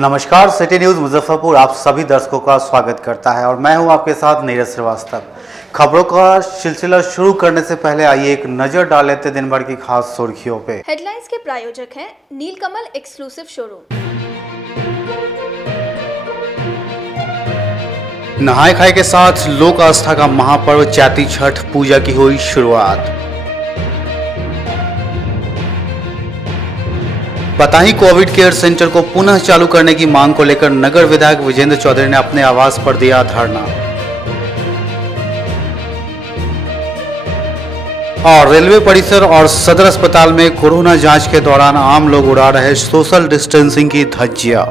नमस्कार, city news Muzaffarpur आप सभी दर्शकों का स्वागत करता है और मैं हूं आपके साथ नीरज श्रीवास्तव। खबरों का सिलसिला शुरू करने से पहले आइए एक नजर डाल लेते दिन भर की खास सुर्खियों पे। हेडलाइंस के प्रायोजक हैं नीलकमल एक्सक्लूसिव शोरूम। नहाय खाए के साथ लोक आस्था का महापर्व चैती छठ पूजा की हुई शुरुआत। पताही कोविड केयर सेंटर को पुनः चालू करने की मांग को लेकर नगर विधायक विजेंद्र चौधरी ने अपने आवास पर दिया धरना। और रेलवे परिसर और सदर अस्पताल में कोरोना जांच के दौरान आम लोग उड़ा रहे सोशल डिस्टेंसिंग की धज्जियां।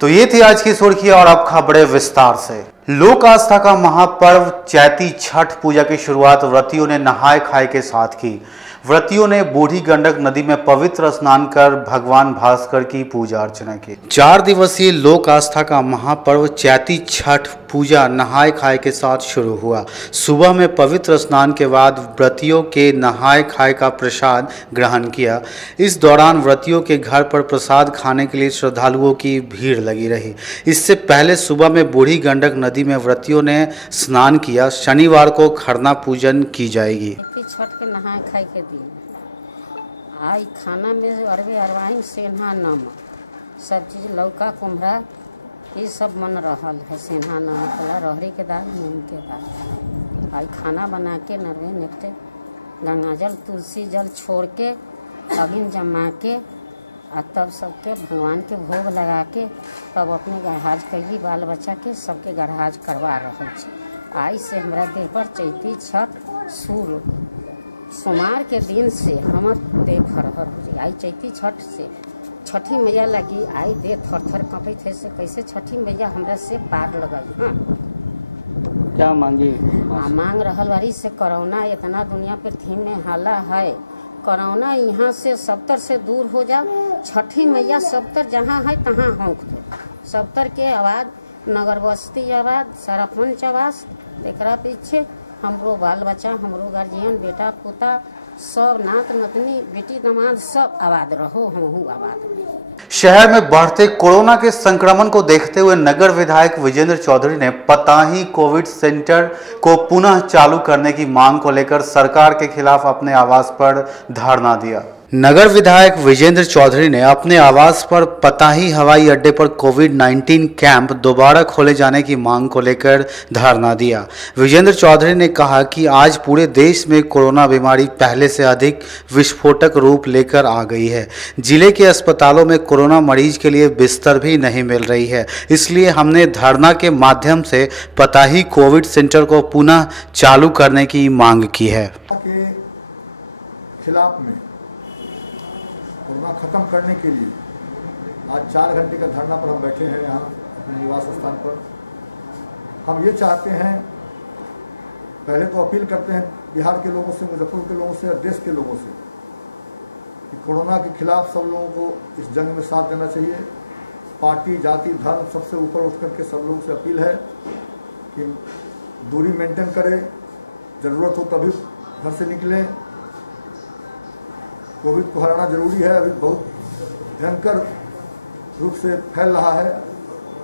तो ये थी आज की सुर्खी और अब खबरें विस्तार से। लोक आस्था का महापर्व चैती छठ पूजा की शुरुआत व्रतियों ने नहाय खाए के साथ की। व्रतियों ने बूढ़ी गंडक नदी में पवित्र स्नान कर भगवान भास्कर की पूजा अर्चना की। 4 दिवसीय लोक आस्था का महापर्व चैती छठ पूजा नहाय खाए के साथ शुरू हुआ। सुबह में पवित्र स्नान के बाद व्रतियों के नहाय खाए का प्रसाद ग्रहण किया। इस दौरान व्रतियों के घर पर प्रसाद खाने के लिए श्रद्धालुओं की भीड़ लगी रही। इससे पहले सुबह में बूढ़ी गंडक नदी में व्रतियों ने स्नान किया। शनिवार को खरना पूजन की जाएगी। छठ के नहाए खाए के दिन आई खाना में अरबे अरवाइन सेन्हा नमक सब चीज़ लौका कुम्हरा ये सब मन रहल है। सेन्हा नमक वाला रहरी के दाल मूंग के दाल आई खाना बना के नरवे निकटे गंगा जल तुलसी जल छोड़ के अगिन जमा के तब सबके भगवान के भोग लगा के तब अपने गढ़हाज कैली बाल बच्चा के सबके गढ़हाज करवा रहा है। आई से हमारा देह पर चैती छठ शुरू सोमवार के दिन से हमर देह फरहर हो जाए। आई चैती छठ से छठी मैया लगी आई देह थर थर काँपे थे से कैसे छठी मैया हमरा से पार लगल। हाँ क्या मांगी? मांग रहल वारी से कोरोना इतना दुनिया पृथ्वी में हाला है। कोरोना यहाँ से सबतर से दूर हो जाओ। छठी मैया सबतर जहाँ है तहाँ होंक दो। सबतर के आवाज़ नगर बस्ती आवाज़ सरपंच आवाज़ एकरा पीछे हमरो बाल बच्चा हमरो गार्जियन बेटा पोता सब नात नतनी बेटी दामाद सब आबाद रहो हमहू आबाद। शहर में बढ़ते कोरोना के संक्रमण को देखते हुए नगर विधायक विजेंद्र चौधरी ने पताही कोविड सेंटर को पुनः चालू करने की मांग को लेकर सरकार के खिलाफ अपने आवास पर धरना दिया। नगर विधायक विजेंद्र चौधरी ने अपने आवास पर पताही हवाई अड्डे पर कोविड-19 कैंप दोबारा खोले जाने की मांग को लेकर धरना दिया। विजेंद्र चौधरी ने कहा कि आज पूरे देश में कोरोना बीमारी पहले से अधिक विस्फोटक रूप लेकर आ गई है। जिले के अस्पतालों में कोरोना मरीज के लिए बिस्तर भी नहीं मिल रही है। इसलिए हमने धरना के माध्यम से पताही कोविड सेंटर को पुनः चालू करने की मांग की है। खिलाफ में कोरोना खत्म करने के लिए आज 4 घंटे का धरना पर हम बैठे हैं यहाँ अपने निवास स्थान पर। हम ये चाहते हैं, पहले तो अपील करते हैं बिहार के लोगों से, मुजफ्फरपुर के लोगों से और देश के लोगों से कि कोरोना के खिलाफ सब लोगों को इस जंग में साथ देना चाहिए। पार्टी जाति धर्म सबसे ऊपर उठ करके सब लोगों से अपील है कि दूरी मेंटेन करें, ज़रूरत हो तभी घर से निकलें। कोविड को हराना जरूरी है। अभी बहुत भयंकर रूप से फैल रहा है।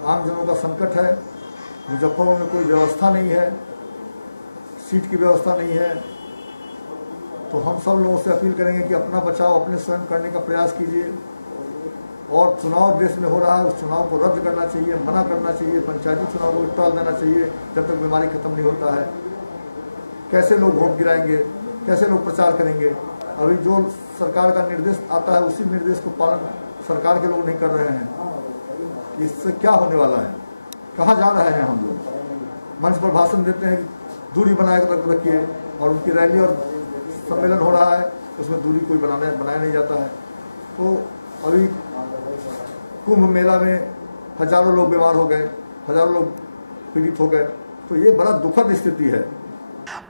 आम जनों का संकट है। मुजफ्फरपुर में कोई व्यवस्था नहीं है, सीट की व्यवस्था नहीं है। तो हम सब लोगों से अपील करेंगे कि अपना बचाव अपने स्वयं करने का प्रयास कीजिए। और चुनाव देश में हो रहा है, उस चुनाव को रद्द करना चाहिए, मना करना चाहिए। पंचायती चुनाव को टाल देना चाहिए जब तक बीमारी खत्म नहीं होता है। कैसे लोग वोट गिराएंगे, कैसे लोग प्रचार करेंगे? अभी जो सरकार का निर्देश आता है उसी निर्देश को पालन सरकार के लोग नहीं कर रहे हैं। इससे क्या होने वाला है? कहाँ जा रहे हैं हम लोग? मंच पर भाषण देते हैं दूरी बनाए रखिए और उनकी रैली और सम्मेलन हो रहा है उसमें दूरी कोई बनाया नहीं जाता है। तो अभी कुंभ मेला में हजारों लोग बीमार हो गए, हजारों लोग पीड़ित हो गए। तो ये बड़ा दुखद स्थिति है।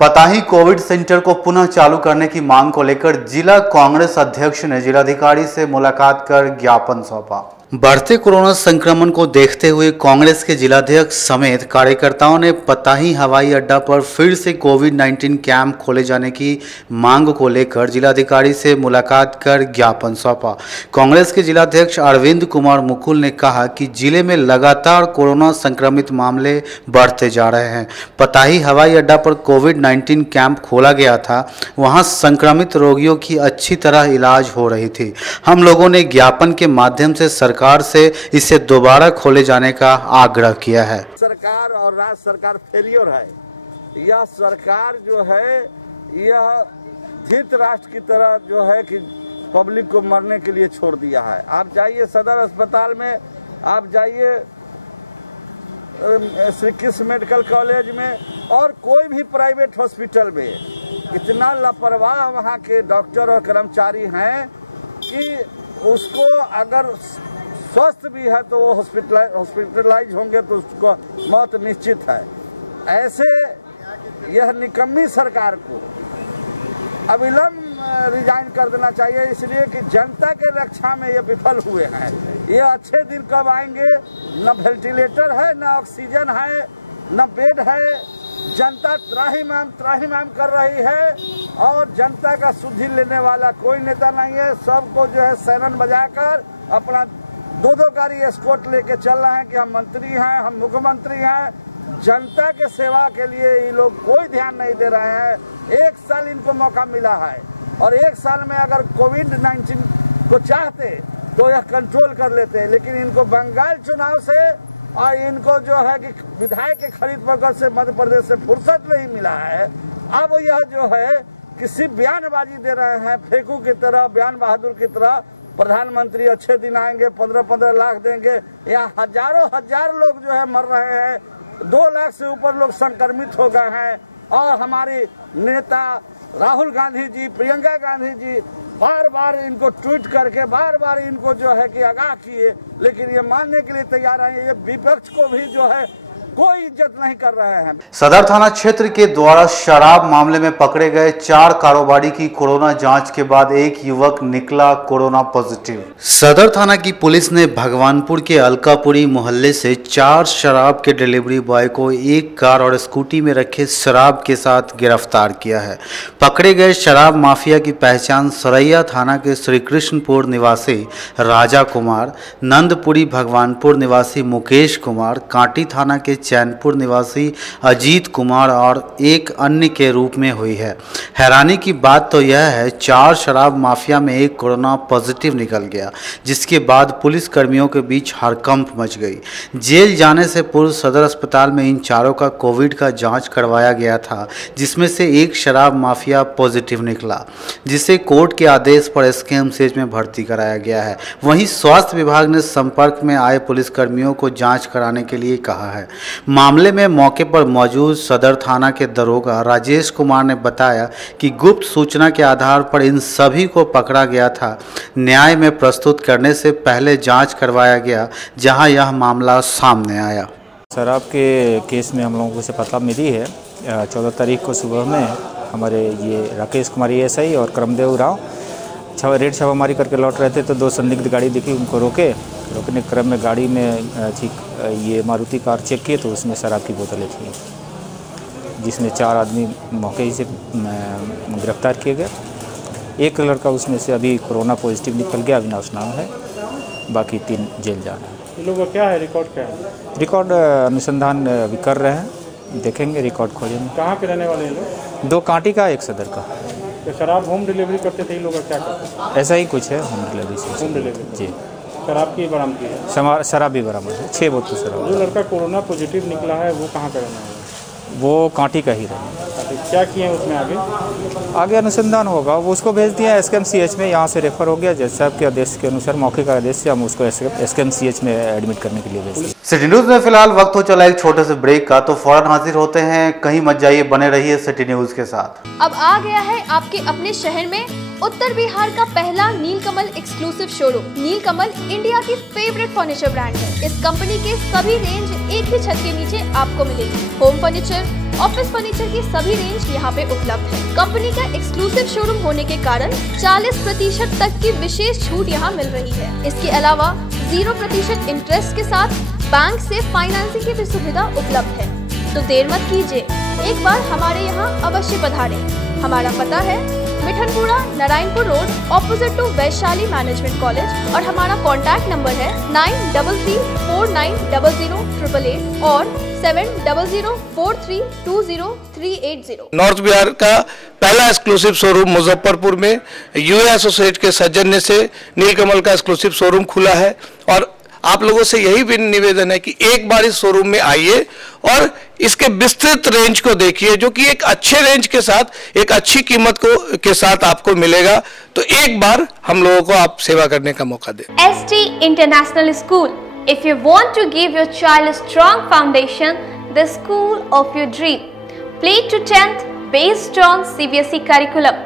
पताही कोविड सेंटर को पुनः चालू करने की मांग को लेकर जिला कांग्रेस अध्यक्ष ने जिलाधिकारी से मुलाकात कर ज्ञापन सौंपा। बढ़ते कोरोना संक्रमण को देखते हुए कांग्रेस के जिलाध्यक्ष समेत कार्यकर्ताओं ने पताही हवाई अड्डा पर फिर से कोविड-19 कैंप खोले जाने की मांग को लेकर जिलाधिकारी से मुलाकात कर ज्ञापन सौंपा। कांग्रेस के जिलाध्यक्ष अरविंद कुमार मुकुल ने कहा कि जिले में लगातार कोरोना संक्रमित मामले बढ़ते जा रहे हैं। पताही हवाई अड्डा पर कोविड-19 कैंप खोला गया था, वहां संक्रमित रोगियों की अच्छी तरह इलाज हो रही थी। हम लोगों ने ज्ञापन के माध्यम से सरकार से इसे दोबारा खोले जाने का आग्रह किया है। सरकार और राज्य सरकार फेलियर है। यह सरकार जो है यह धृतराष्ट्र की तरह जो है कि पब्लिक को मरने के लिए छोड़ दिया है। आप जाइए सदर अस्पताल में, आप जाइए श्री कृष्ण मेडिकल कॉलेज में और कोई भी प्राइवेट हॉस्पिटल में, इतना लापरवाह वहाँ के डॉक्टर और कर्मचारी हैं कि उसको अगर स्वस्थ भी है तो वो हॉस्पिटलाइज होंगे तो उसको मौत निश्चित है। ऐसे यह निकम्मी सरकार को अविलंब रिजाइन कर देना चाहिए, इसलिए कि जनता के रक्षा में ये विफल हुए हैं। ये अच्छे दिन कब आएंगे? न वेंटिलेटर है, न ऑक्सीजन है, न बेड है। जनता त्राहिमाम कर रही है और जनता का सुधि लेने वाला कोई नेता नहीं है। सबको जो है सैनन बजाकर अपना दो गाड़ी एस्कॉर्ट लेके चल रहे हैं कि हम मंत्री हैं, हम मुख्यमंत्री हैं। जनता के सेवा के लिए ये लोग कोई ध्यान नहीं दे रहे हैं। 1 साल इनको मौका मिला है और 1 साल में अगर कोविड-19 को चाहते तो यह कंट्रोल कर लेते, लेकिन इनको बंगाल चुनाव से और इनको जो है कि विधायक के खरीद फरोख्त से मध्य प्रदेश से फुर्सत नहीं मिला है। अब यह जो है कि सिर्फ बयानबाजी दे रहे हैं, फेंकू की तरह, बयान बहादुर की तरह। प्रधानमंत्री अच्छे दिन आएंगे, 15-15 लाख देंगे। यहाँ हजार लोग जो है मर रहे हैं, 2 लाख से ऊपर लोग संक्रमित हो गए हैं। और हमारे नेता राहुल गांधी जी, प्रियंका गांधी जी बार इनको ट्वीट करके बार इनको जो है कि आगाह किए, लेकिन ये मानने के लिए तैयार है। ये विपक्ष को भी जो है कोई इज्जत नहीं कर रहे हैं। सदर थाना क्षेत्र के द्वारा शराब मामले में पकड़े गए 4 कारोबारी की कोरोना जांच के बाद एक युवक निकला कोरोना पॉजिटिव। सदर थाना की पुलिस ने भगवानपुर के अलकापुरी मोहल्ले से 4 शराब के डिलीवरी बॉय को एक कार और स्कूटी में रखे शराब के साथ गिरफ्तार किया है। पकड़े गए शराब माफिया की पहचान सरैया थाना के श्री कृष्णपुर निवासी राजा कुमार, नंदपुरी भगवानपुर निवासी मुकेश कुमार, कांटी थाना के चैनपुर निवासी अजीत कुमार और एक अन्य के रूप में हुई है। हैरानी की बात तो यह है 4 शराब माफिया में एक कोरोना पॉजिटिव निकल गया, जिसके बाद पुलिस कर्मियों के बीच हड़कंप मच गई। जेल जाने से पूर्व सदर अस्पताल में इन चारों का कोविड का जांच करवाया गया था, जिसमें से एक शराब माफिया पॉजिटिव निकला, जिसे कोर्ट के आदेश पर एसकेएमसीएच में भर्ती कराया गया है। वहीं स्वास्थ्य विभाग ने संपर्क में आए पुलिसकर्मियों को जांच कराने के लिए कहा है। मामले में मौके पर मौजूद सदर थाना के दरोगा राजेश कुमार ने बताया कि गुप्त सूचना के आधार पर इन सभी को पकड़ा गया था। न्याय में प्रस्तुत करने से पहले जांच करवाया गया, जहां यह मामला सामने आया। शराब के केस में हम लोगों को से पता मिली है 14 तारीख को सुबह में हमारे ये राकेश कुमार एएसआई और करमदेव राव रेड छापामारी करके लौट रहे थे तो 2 संदिग्ध गाड़ी दिखी, उनको रोकने के क्रम में गाड़ी में ये मारुति कार चेक किए तो उसमें शराब की बोतलें थी, जिसमें 4 आदमी मौके ही से गिरफ्तार किए गए। एक लड़का उसमें से अभी कोरोना पॉजिटिव निकल गया, अविनाश नाम है, बाकी 3 जेल जाना है। इन लोगों का क्या है रिकॉर्ड, क्या है रिकॉर्ड? अनुसंधान अभी कर रहे हैं, देखेंगे, रिकॉर्ड खोजेंगे। कहाँ के रहने वाले हैं लोग? 2 कांटी का, 1 सदर का। तो शराब होम डिलीवरी करते थे, इन लोग क्या करते? ऐसा ही कुछ है, होम डिलीवरी से। होम डिलीवरी जी। शराब की बरामद है? शराब भी बरामद है, 6 बोतल शराब। जो लड़का कोरोना पॉजिटिव निकला है वो कहाँ का रहना है? वो कांटी का ही रहना। क्या किए हैं उसमें आगे अनुसंधान होगा, वो उसको भेज दिया एसकेएमसीएच में, यहाँ से रेफर हो गया। जज साहब के आदेश के अनुसार, मौके का आदेश से हम उसको एसकेएमसीएच में एडमिट करने के लिए भेज दिया। सिटी न्यूज में फिलहाल वक्त हो चला एक छोटे से ब्रेक का, तो फौरन हाजिर होते हैं। कहीं मत जाइए, बने रहिए सिटी न्यूज के साथ। अब आ गया है आपके अपने शहर में उत्तर बिहार का पहला नीलकमल एक्सक्लूसिव शोरूम। नीलकमल इंडिया की फेवरेट फर्नीचर ब्रांड है। इस कंपनी के सभी रेंज एक ही छत के नीचे आपको मिलेगी। होम फर्नीचर, ऑफिस फर्नीचर की सभी रेंज यहाँ पे उपलब्ध है। कंपनी का एक्सक्लूसिव शोरूम होने के कारण 40% तक की विशेष छूट यहाँ मिल रही है। इसके अलावा 0% इंटरेस्ट के साथ बैंक से फाइनेंसिंग की भी सुविधा उपलब्ध है। तो देर मत कीजिए, एक बार हमारे यहाँ अवश्य पधारें। हमारा पता है Mithanpura, Narayanpur road, opposite to Vaishali management college, और हमारा कॉन्टैक्ट नंबर है 9334900888 और 7004320380। नॉर्थ बिहार का पहला एक्सक्लूसिव शोरूम मुजफ्फरपुर में यूए एसोसिएट के सौजन्य से नीलकमल का एक्सक्लूसिव शोरूम खुला है। और आप लोगों से यही भी निवेदन है कि एक बार इस शोरूम में आइए और इसके विस्तृत रेंज को देखिए, जो कि एक अच्छे रेंज के साथ, एक अच्छी कीमत के साथ आपको मिलेगा। तो एक बार हम लोगों को आप सेवा करने का मौका दें। ST International School. If you want to give your child a strong foundation, the school of your dream. Play to 10th based on CBSE curriculum.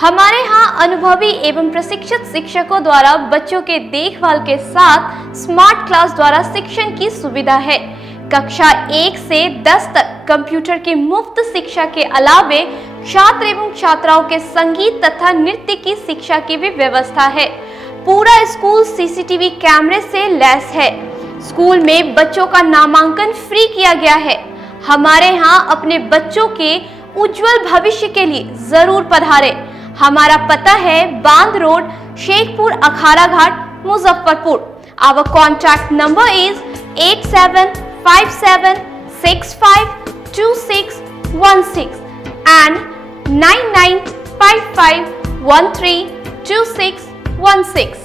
हमारे यहाँ अनुभवी एवं प्रशिक्षित शिक्षकों द्वारा बच्चों के देखभाल के साथ स्मार्ट क्लास द्वारा शिक्षण की सुविधा है। कक्षा 1 से 10 तक कंप्यूटर की मुफ्त शिक्षा के अलावे छात्र एवं छात्राओं के संगीत तथा नृत्य की शिक्षा की भी व्यवस्था है। पूरा स्कूल CCTV कैमरे से लैस है। स्कूल में बच्चों का नामांकन फ्री किया गया है। हमारे यहाँ अपने बच्चों के उज्जवल भविष्य के लिए जरूर पधारें। हमारा पता है बांध road, Shekhpur Akhara Ghat, Muzaffarpur. Our contact number is 8757652616 and 9955132616।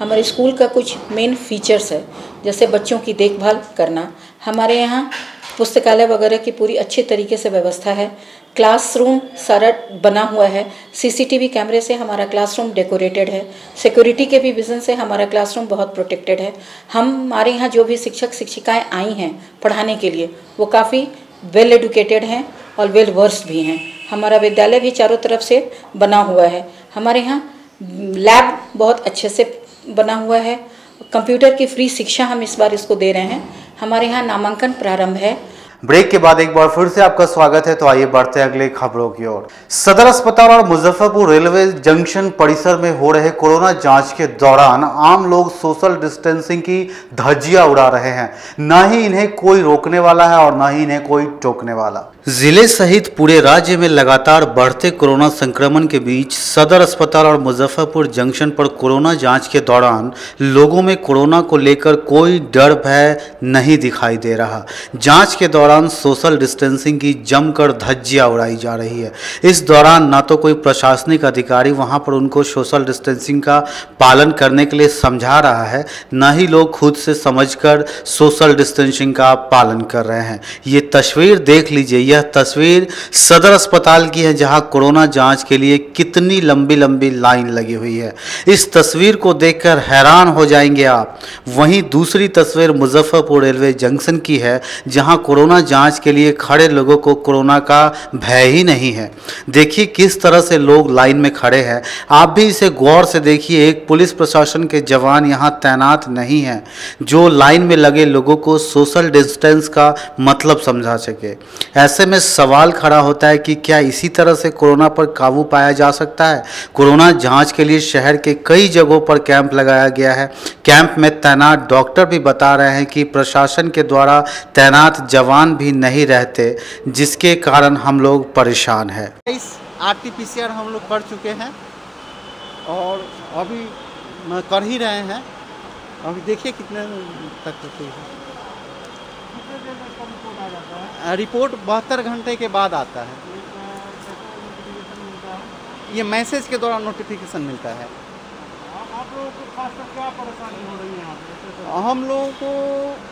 हमारे स्कूल का कुछ मेन फीचर्स है, जैसे बच्चों की देखभाल करना। हमारे यहाँ पुस्तकालय वगैरह की पूरी अच्छे तरीके से व्यवस्था है। क्लासरूम सारा बना हुआ है। CCTV कैमरे से हमारा क्लासरूम डेकोरेटेड है। सिक्योरिटी के भी विजन से हमारा क्लासरूम बहुत प्रोटेक्टेड है। हमारे यहाँ जो भी शिक्षक शिक्षिकाएं आई हैं पढ़ाने के लिए, वो काफ़ी वेल एडुकेटेड हैं और वेल वर्स्ड भी हैं। हमारा विद्यालय भी चारों तरफ से बना हुआ है। हमारे यहाँ लैब बहुत अच्छे से बना हुआ है। कंप्यूटर की फ्री शिक्षा हम इस बार इसको दे रहे हैं। हमारे यहाँ नामांकन प्रारंभ है। ब्रेक के बाद एक बार फिर से आपका स्वागत है। तो आइए बढ़ते हैं अगले खबरों की ओर। सदर अस्पताल और मुजफ्फरपुर रेलवे जंक्शन परिसर में हो रहे कोरोना जांच के दौरान आम लोग सोशल डिस्टेंसिंग की धज्जियां उड़ा रहे हैं। न ही इन्हें कोई रोकने वाला है और न ही इन्हें कोई टोकने वाला। जिले सहित पूरे राज्य में लगातार बढ़ते कोरोना संक्रमण के बीच सदर अस्पताल और मुजफ्फरपुर जंक्शन पर कोरोना जांच के दौरान लोगों में कोरोना को लेकर कोई डर भय नहीं दिखाई दे रहा। जांच के दौरान सोशल डिस्टेंसिंग की जमकर धज्जियां उड़ाई जा रही है। इस दौरान न तो कोई प्रशासनिक अधिकारी वहां पर उनको सोशल डिस्टेंसिंग का पालन करने के लिए समझा रहा है, न ही लोग खुद से समझकर सोशल डिस्टेंसिंग का पालन कर रहे हैं। ये तस्वीर देख लीजिए, यह तस्वीर सदर अस्पताल की है, जहां कोरोना जांच के लिए कितनी लंबी लंबी लाइन लगी हुई है। इस तस्वीर को देखकर हैरान हो जाएंगे आप। वहीं दूसरी तस्वीर मुजफ्फरपुर रेलवे जंक्शन की है, जहां कोरोना जांच के लिए खड़े लोगों को कोरोना का भय ही नहीं है। देखिए किस तरह से लोग लाइन में खड़े हैं। आप भी इसे गौर से देखिए। एक पुलिस प्रशासन के जवान यहाँ तैनात नहीं है जो लाइन में लगे लोगों को सोशल डिस्टेंस का मतलब समझा सके। ऐसे में सवाल खड़ा होता है कि क्या इसी तरह से कोरोना पर काबू पाया जा सकता है। कोरोना जांच के लिए शहर के कई जगहों पर कैंप लगाया गया है। कैंप में तैनात डॉक्टर भी बता रहे हैं कि प्रशासन के द्वारा तैनात जवान भी नहीं रहते, जिसके कारण हम लोग परेशान हैं। RT-PCR हम लोग कर चुके हैं और अभी कर ही रहे हैं। अभी देखिए कितने तक होती है। रिपोर्ट 72 घंटे के बाद आता है। ये मैसेज के द्वारा नोटिफिकेशन मिलता है। आप लोगों को खासकर क्या परेशानी हो रही है यहाँ पे? हम लोगों को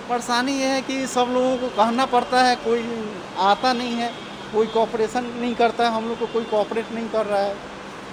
परेशानी ये है कि सब लोगों को कहना पड़ता है, कोई आता नहीं है, कोई कोऑपरेशन नहीं करता है। हम लोग को कोई कोऑपरेट नहीं कर रहा है।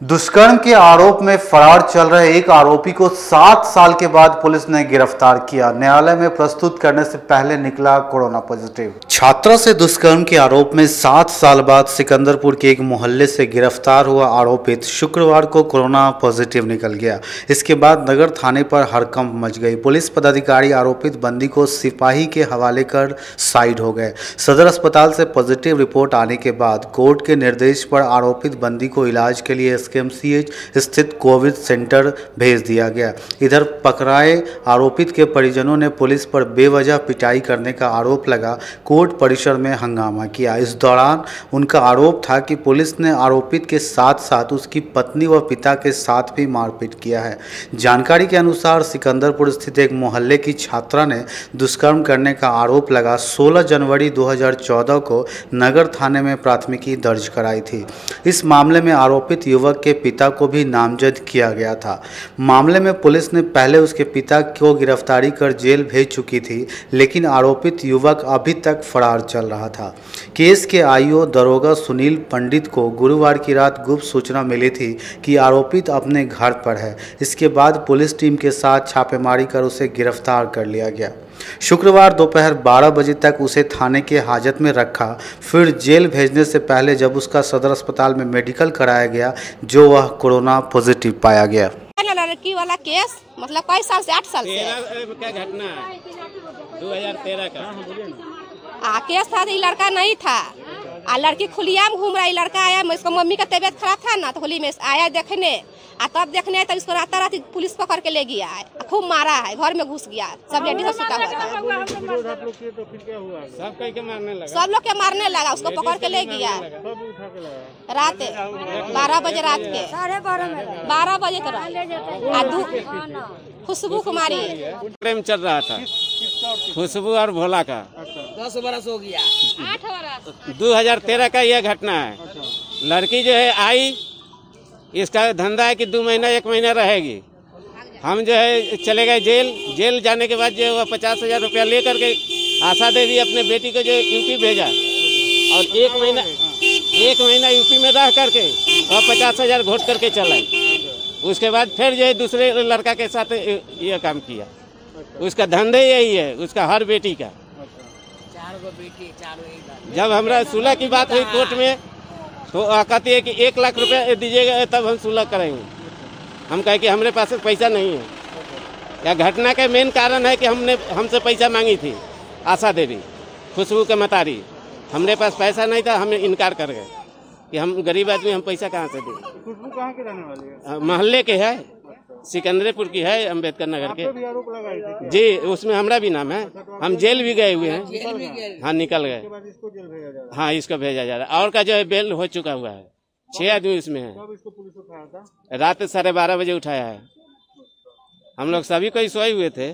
दुष्कर्म के आरोप में फरार चल रहे एक आरोपी को 7 साल के बाद पुलिस ने गिरफ्तार किया। न्यायालय में प्रस्तुत करने से पहले निकला कोरोना पॉजिटिव। छात्रा से दुष्कर्म के आरोप में 7 साल बाद सिकंदरपुर के एक मोहल्ले से गिरफ्तार हुआ आरोपित शुक्रवार को कोरोना पॉजिटिव निकल गया। इसके बाद नगर थाने पर हड़कंप मच गई। पुलिस पदाधिकारी आरोपित बंदी को सिपाही के हवाले कर साइड हो गए। सदर अस्पताल से पॉजिटिव रिपोर्ट आने के बाद कोर्ट के निर्देश पर आरोपित बंदी को इलाज के लिए SKMCH स्थित कोविड सेंटर भेज दिया गया। इधर पकड़ाए आरोपित के परिजनों ने पुलिस पर बेवजह पिटाई करने का आरोप लगा कोर्ट परिसर में हंगामा किया। इस दौरान उनका आरोप था कि पुलिस ने आरोपित के साथ साथ उसकी पत्नी व पिता के साथ भी मारपीट किया है। जानकारी के अनुसार सिकंदरपुर स्थित एक मोहल्ले की छात्रा ने दुष्कर्म करने का आरोप लगा 16 जनवरी 2014 को नगर थाने में प्राथमिकी दर्ज कराई थी। इस मामले में आरोपित युवक के पिता को भी नामजद किया गया था। मामले में पुलिस ने पहले उसके पिता को गिरफ्तारी कर जेल भेज चुकी थी, लेकिन आरोपित युवक अभी तक फरार चल रहा था। केस के आईओ दरोगा सुनील पंडित को गुरुवार की रात गुप्त सूचना मिली थी कि आरोपित अपने घर पर है। इसके बाद पुलिस टीम के साथ छापेमारी कर उसे गिरफ्तार कर लिया गया। शुक्रवार दोपहर 12 बजे तक उसे थाने के हाजत में रखा। फिर जेल भेजने से पहले जब उसका सदर अस्पताल में मेडिकल कराया गया, जो वह कोरोना पॉजिटिव पाया गया। लड़की वाला केस मतलब कई साल से 8 साल से क्या घटना है 2013 का केस था। ये लड़का नहीं था, लड़की खुलियाम घूम रहा है। लड़का आया, इसका मम्मी का तबीयत खराब था ना, तो होली में आया देखने, तब देखने तब इसको रात पुलिस पकड़ के ले गया है, खूब मारा है, घर में घुस गया, सब लेडीज सुता हुआ था। सब लोग के मारने लगा, उसको पकड़ के ले गया रात 12 बजे, रात के 12 बजे के खुशबू कुमारी प्रेम चल रहा था। खुशबू और भोला का 10 बरस हो गया। 8 बरस 2013 का यह घटना है। लड़की जो है आई, इसका धंधा है कि 2 महीना 1 महीना रहेगी। हम जो है चले गए जेल जाने के बाद जो है वह 50,000 रुपया ले करके आशा देवी अपने बेटी को जो यूपी भेजा और 1 महीना यूपी में रह करके और 50,000 घोट करके चलाई। उसके बाद फिर जो है दूसरे लड़का के साथ यह काम किया। उसका धंधा यही है, उसका हर बेटी का। 4 गो बेटी, 4 जब हमरा सुलह की बात हुई कोर्ट में, तो कहती है कि 1 लाख रुपया दीजिएगा तब हम सुलह करेंगे। हम कहे कि हमारे पास पैसा नहीं है। या घटना का मेन कारण है कि हमसे पैसा मांगी थी आशा देवी, खुशबू के मतारी। हमारे पास पैसा नहीं था, हमें इनकार कर गए कि हम गरीब आदमी, हम पैसा कहाँ से दें। खुशबू कहाँ के रहने वाली है? मोहल्ले के है, सिकंदरपुर की है, अम्बेडकर नगर के। भी आरोप लगाए थे जी, उसमें हमारा भी नाम है। हम जेल भी गए हुए हैं। हाँ, निकल गए। इसको जेल भेजा जा रहा है। हाँ, इसको भेजा जा रहा है। और का जो है बेल हो चुका हुआ है। 6 आदमी इसमें है। कब इसको पुलिस उठाया था? रात 12:30 बजे उठाया है। हम लोग सभी कोई सोए हुए थे।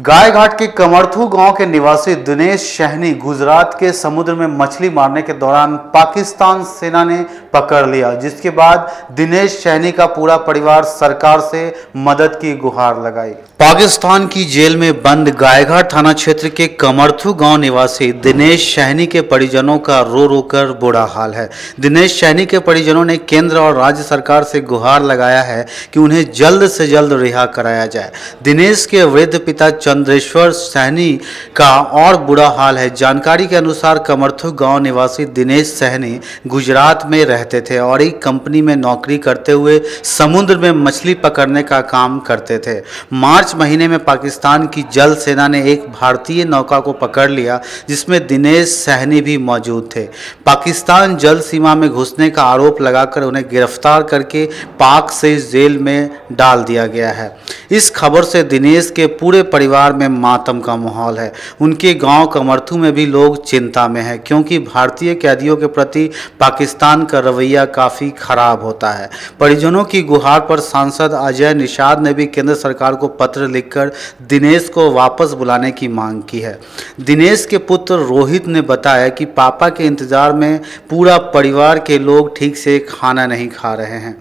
गायघाट के कमरथू गांव के निवासी दिनेश सहनी गुजरात के समुद्र में मछली मारने के दौरान पाकिस्तान सेना ने पकड़ लिया, जिसके बाद दिनेश सहनी का पूरा परिवार सरकार से मदद की गुहार लगाई। पाकिस्तान की जेल में बंद गायघाट थाना क्षेत्र के कमरथू गांव निवासी दिनेश सहनी के परिजनों का रो रो कर बुरा हाल है। दिनेश सहनी के परिजनों ने केंद्र और राज्य सरकार से गुहार लगाया है कि उन्हें जल्द से जल्द रिहा कराया जाए। दिनेश के वृद्ध पिता चंद्रेश्वर सहनी का और बुरा हाल है। जानकारी के अनुसार कमरथू गांव निवासी दिनेश सहनी गुजरात में रहते थे और एक कंपनी में नौकरी करते हुए समुद्र में मछली पकड़ने का काम करते थे। मार्च महीने में पाकिस्तान की जल सेना ने एक भारतीय नौका को पकड़ लिया, जिसमें दिनेश सहनी भी मौजूद थे। पाकिस्तान जल सीमा में घुसने का आरोप लगाकर उन्हें गिरफ्तार करके पाक से जेल में डाल दिया गया है। इस खबर से दिनेश के पूरे परिवार में मातम का माहौल है। उनके गांव कमरथू में भी लोग चिंता में हैं, क्योंकि भारतीय कैदियों के प्रति पाकिस्तान का रवैया काफ़ी खराब होता है। परिजनों की गुहार पर सांसद अजय निषाद ने भी केंद्र सरकार को पत्र लिखकर दिनेश को वापस बुलाने की मांग की है। दिनेश के पुत्र रोहित ने बताया कि पापा के इंतजार में पूरा परिवार के लोग ठीक से खाना नहीं खा रहे हैं।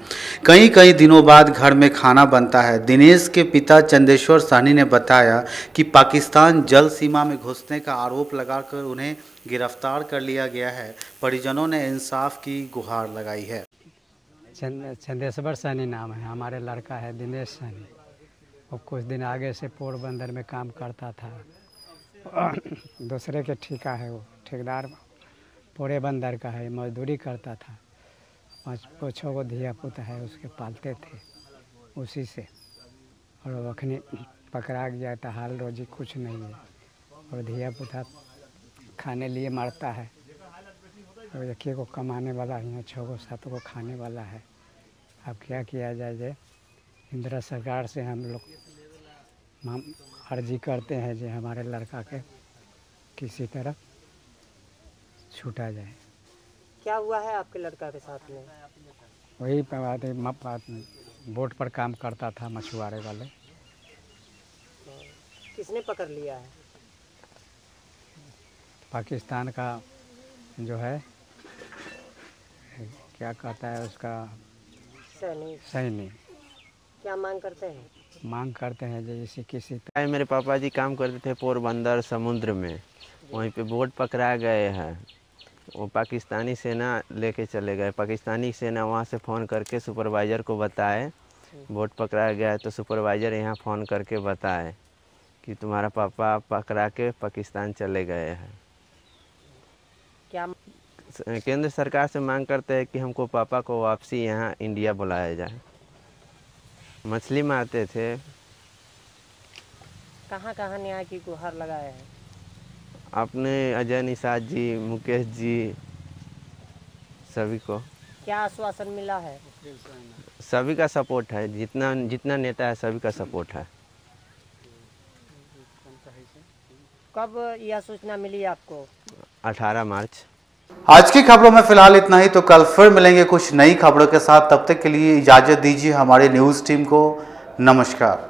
कई दिनों बाद घर में खाना बनता है। दिनेश के पिता चंदेश्वर सहनी ने बताया कि पाकिस्तान जल सीमा में घुसने का आरोप लगाकर उन्हें गिरफ्तार कर लिया गया है। परिजनों ने इंसाफ की गुहार लगाई है। चंदेश्वर सहनी नाम है, हमारे लड़का है दिनेश सहनी। और कुछ दिन आगे से पोरबंदर में काम करता था। दूसरे के ठेका है, वो ठेकेदार पोरबंदर का है, मजदूरी करता था। 5-6 गो धिया पुता है, उसके पालते थे उसी से। और अखनी पकड़ा गया तो हाल रोजी कुछ नहीं है। और धिया पुता खाने लिए मरता है। तो एक को कमाने वाला ही है, 6 को 7 को खाने वाला है। अब क्या किया जाए? जे इंदिरा सरकार से हम लोग अर्जी करते हैं जो हमारे लड़का के किसी तरह छूटा जाए। क्या हुआ है आपके लड़का के साथ में? वही बोट पर काम करता था, मछुआरे वाले। किसने पकड़ लिया है? पाकिस्तान का जो है क्या कहता है उसका, सैनिक। क्या मांग करते हैं? मांग करते हैं जैसे किसी मेरे पापा जी काम करते थे पोरबंदर समुद्र में, वहीं पे बोट पकड़ा गए हैं। वो पाकिस्तानी सेना लेके चले गए। पाकिस्तानी सेना वहाँ से फ़ोन करके सुपरवाइज़र को बताए बोट पकड़ा गया है, तो सुपरवाइज़र यहाँ फ़ोन करके बताए कि तुम्हारा पापा पकड़ा के पाकिस्तान चले गए हैं। क्या केंद्र सरकार से मांग करते हैं कि हमको पापा को वापसी यहाँ इंडिया बुलाया जाए। मछली मारते थे। कहाँ कहाँ न्याय की गुहार लगाए हैं? अपने अजय निषाद जी, मुकेश जी, सभी को। क्या आश्वासन मिला है? सभी का सपोर्ट है, जितना नेता है सभी का सपोर्ट है। कब यह सूचना मिली आपको? 18 मार्च। आज की खबरों में फिलहाल इतना ही। तो कल फिर मिलेंगे कुछ नई खबरों के साथ। तब तक के लिए इजाजत दीजिए हमारी न्यूज़ टीम को। नमस्कार।